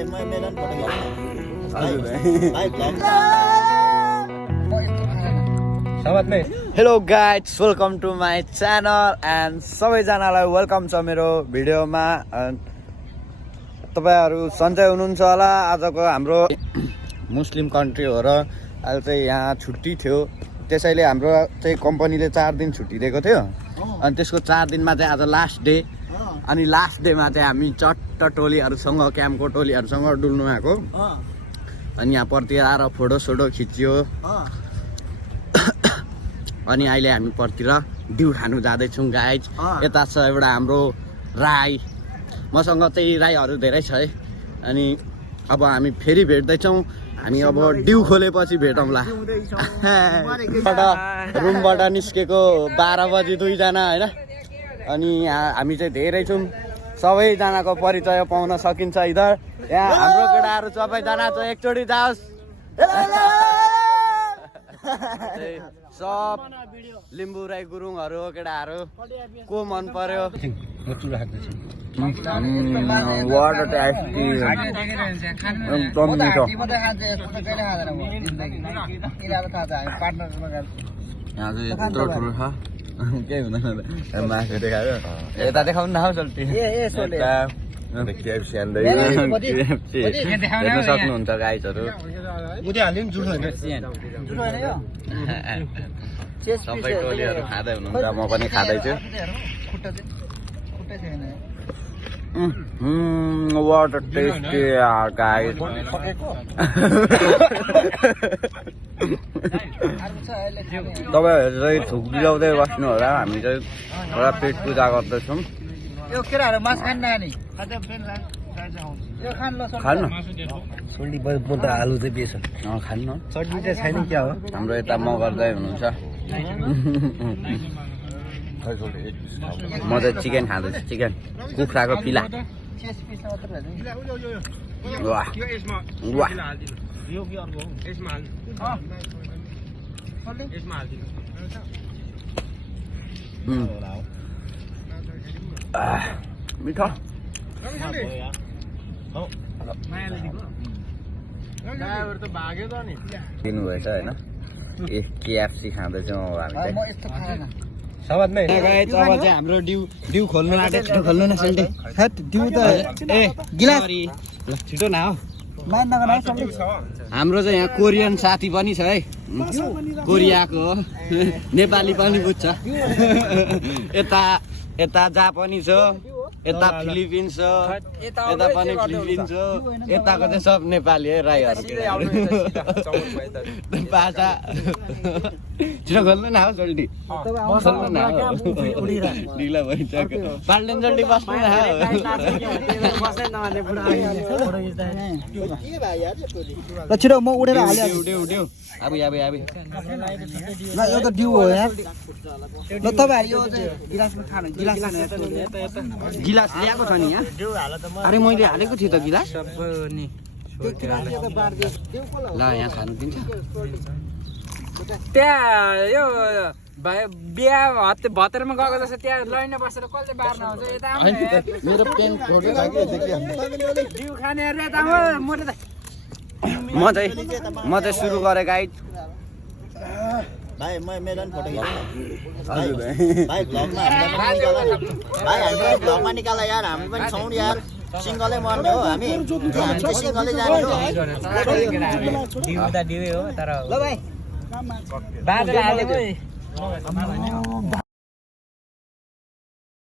भाइ म मेलन photo hello guys welcome to my channel and सबैजनालाई वेलकम छ मेरो भिडियोमा। तपाईँहरू सन्चै हुनुहुन्छ होला। आजको हाम्रो मुस्लिम कन्ट्री हो र अहिले चाहिँ यहाँ छुट्टी थियो, त्यसैले हाम्रो चाहिँ कम्पनीले 4 दिन छुट्टी दिएको थियो। अनि त्यसको 4 दिनमा चाहिँ आज लास्ट डे। अनि लास्ट डेमा चाहिँ हामी चट्ट टोलीहरूसँग क्याम्पको टोलीहरूसँग डुल्नु आएको। अनि यहाँ पर्तिर आएर फोटोसोटो खिच्यो। अनि अहिले हामी पर्तिर डिउ खानु जाँदैछौँ गाइज। यता छ एउटा हाम्रो राई, मसँग चाहिँ राईहरू धेरै छ है। अनि अब हामी फेरि भेट्दैछौँ। हामी अब डिउ खोलेपछि भेटौँला। रुमबाट निस्केको 12 बजी 2 जना होइन। अनि हामी चाहिँ धेरै छौँ, सबैजनाको परिचय पाउन सकिन्छ इधर। यहाँ हाम्रो केटाहरू सबैजना चाहिँ एकचोटि जाओस्। सब लिम्बू राई गुरुङहरू केटाहरू को मन पर्यो। वाटर टेस्टी एकदम मिठो। यहाँ चाहिँ यत्रो ठुलो छ, केही हुँदैन। मासु देखायो यता देखाउनु न हौ चल्ती। हेर्नु सक्नुहुन्छ गाइजहरू। सबै टोलीहरू खाँदै हुनुहुन्छ, म पनि खाँदैछु। Water tasty guys. तपाईँहरू चाहिँ थुक बिलाउँदै बस्नु होला। हामी चाहिँ थोडा पेट पूजा गर्दैछौँ। खानु आलु चाहिँ बेस खानु चटनी चाहिँ छैन क्या हो। हाम्रो यता म गर्दै हुनुहुन्छ। म चाहिँ चिकन खाँदैछु, चिकन कुखुराको पिला। वाह वाह। मिठो दिनुभएछ होइन। केएफसी खाँदैछौँ हामी। अब चाहिँ हाम्रो डिउ खोल्नु आँटेको। छिटो खोल्नु न सेल्टी। डिउ त ए गिलास छिटो न हो। हाम्रो चाहिँ यहाँ कोरियन साथी पनि छ है, कोरियाको हो। नेपाली पनि बुझ्छ। यता जापानी छ, यता फिलिपिन्स छ, यता पनि फिलिपिन्स हो। यताको चाहिँ सब नेपाली है, राईहरू भाषा। छिटो खोल्नु न हौ जल्दी, खोल्नु न ढिला भइसक्यो। पाल्दैन जल्दी बस्नु न। छिटो म उडेर हाल्यो। उड्यो अब यो त डिउ हो यार। ल तपाईहरु यो गिलासमा खानु। गिलास ल्याएको छ नि यहाँ। अरे मैले हालेको थिएँ त गिलास। ल यहाँ खानु दिन्छ। त्यहाँ यो बिहा भतरमा गएको जस्तो त्यहाँ लाइनमा बसेर कसले बार्न आउँछ। यता मेरो पेन फोटो छ कि डिउ खाने अरे यता म चाहिँ सुरु गरेँ गाइज। भाइ म मेरो पनि फोटो खिच्नु। भाइ भ्लगमा हामीलाई भ्लगमा निकाल यार। हामी पनि छौँ यार, सिङ्गलै मर्ने हो हामी। चाहिँ सिङ्गलै जाने हो। डिउ त डिउ हो तर ल भाइ बादल हालेको